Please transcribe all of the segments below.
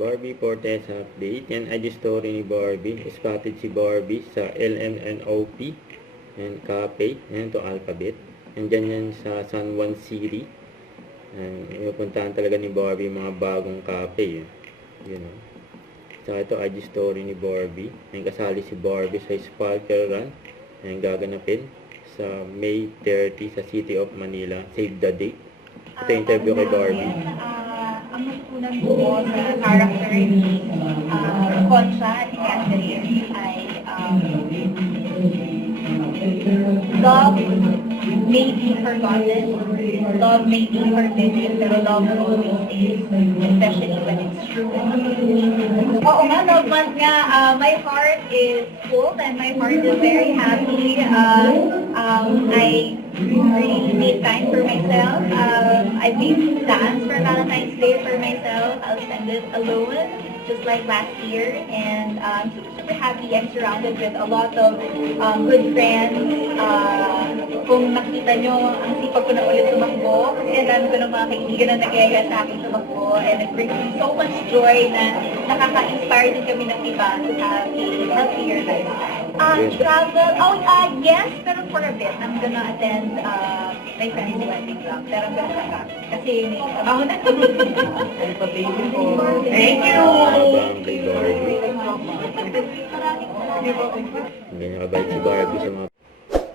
Barbie Fortesa update. Yan ay the story ni Barbie. Spotted si Barbie sa LMNOP and Cafe. Yan to Alphabet. Nandyan yan sa San Juan City. Inupuntahan talaga ni Barbie yung mga bagong cafe. Yun o. Saka ito ay the story ni Barbie. Yan kasali si Barbie sa Sparkle Run. Yan gaganapin sa May 30 sa City of Manila. Save the date. Ito interview kay Barbie. Ang natutunan ko sa character ni Concha at Catherine ay love may be forgotten, love may be forbidden, pero love will always stay, especially when it's true. Oo nga, love month nga, my heart is full and my heart is very happy. I really made time for myself. I made plans for Valentine's Day for myself. I'll spend it alone, just like last year. And I'm super happy. I'm surrounded with a lot of good friends. Kung nakita nyo, ang sipag ko na ulit tumakbo. Kasi ang dami ko ng mga kaibigan na nag-aya sa akin tumakbo. And it brings me so much joy na nakaka-inspire din kami ng iba to have a healthier lifestyle. Travel, yes, pero for a bit. I'm gonna attend my friend's wedding lang. Pero I'm gonna come back. Kasi may trabaho na. Thank you! Ganyan kabait si Barbie sa mga...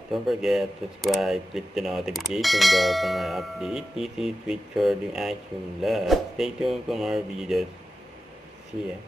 Don't forget to subscribe, click the notification bell for my update. This is Richard yung Action Love. Stay tuned for more videos. See ya.